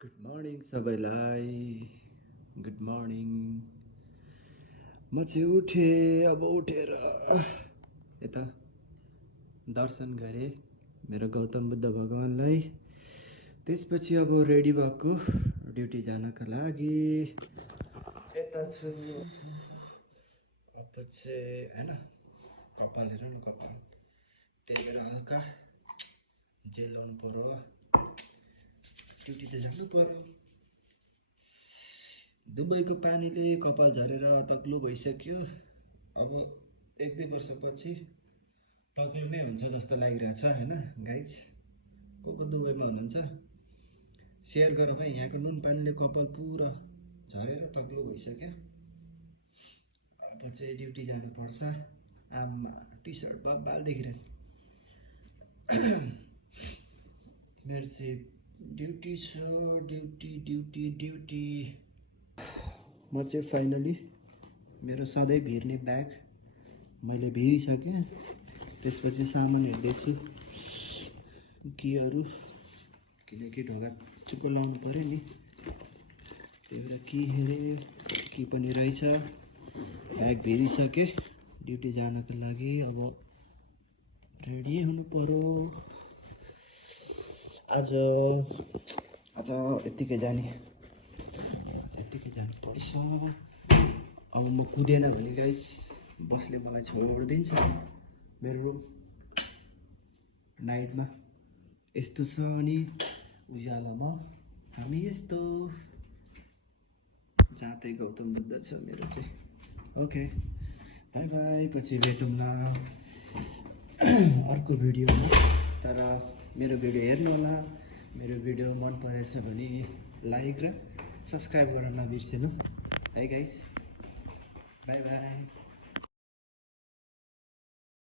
Good morning सबैलाई। Good morning. म चाहिँ उठेँ। अब उठेर यता दर्शन गरेँ मेरो गौतम बुद्ध भगवान्लाई। त्यसपछि अब रेडी भएको ड्युटी जानको लागि। यता छु। अब चाहिँ होइन कपाल हेर न, कपाल त्यही भएर हल्का जेल लाउनु पर्यो। ड्युटी त जानु पर्यो। दुबईको पानीले कपाल झरेर तग्लो भइसक्यो। अब 1-2 वर्षपछि तग्लो नै हुन्छ जस्तो लागिरहेछ होइन गाइज। को दुबईमा हुनुहुन्छ सेयर गर भाइ। यहाँको नुन पानीले कपाल पुरा झरेर तग्लो भइसक्यो। अब चाहिँ ड्युटी जानुपर्छ। आमा टी सर्ट बब्बाल देखिरहेछ। मेरो चाहिँ ड्युटी छ। ड्युटी म चाहिँ फाइनली मेरो सधैँ भिर्ने ब्याग मैले भिरिसकेँ। त्यसपछि सामान हेर्दैछु कीहरू, किनकि ढोका चुक्को लाउनु पऱ्यो नि। त्यही भएर की हेरेँ, की पनि रहेछ। ब्याग भिरिसकेँ ड्युटी जानको लागि। अब रेडी हुनु पर्यो। आज यत्तिकै जानुपर्छ। अब म कुदेन भने गाइस बसले मलाई छोडिदिन्छ। मेरो रुम नाइटमा यस्तो छ अनि उज्यालोमा हामी यस्तो। जाँदै गौतम बुद्ध छ मेरो चाहिँ। ओके बाई बाई, पछि भेटौँला अर्को भिडियोमा। तर मेरो भिडियो हेर्नु होला। मेरो भिडियो मन परेछ भने लाइक र सब्सक्राइब गर्न नबिर्सिनु है गाइस। By by.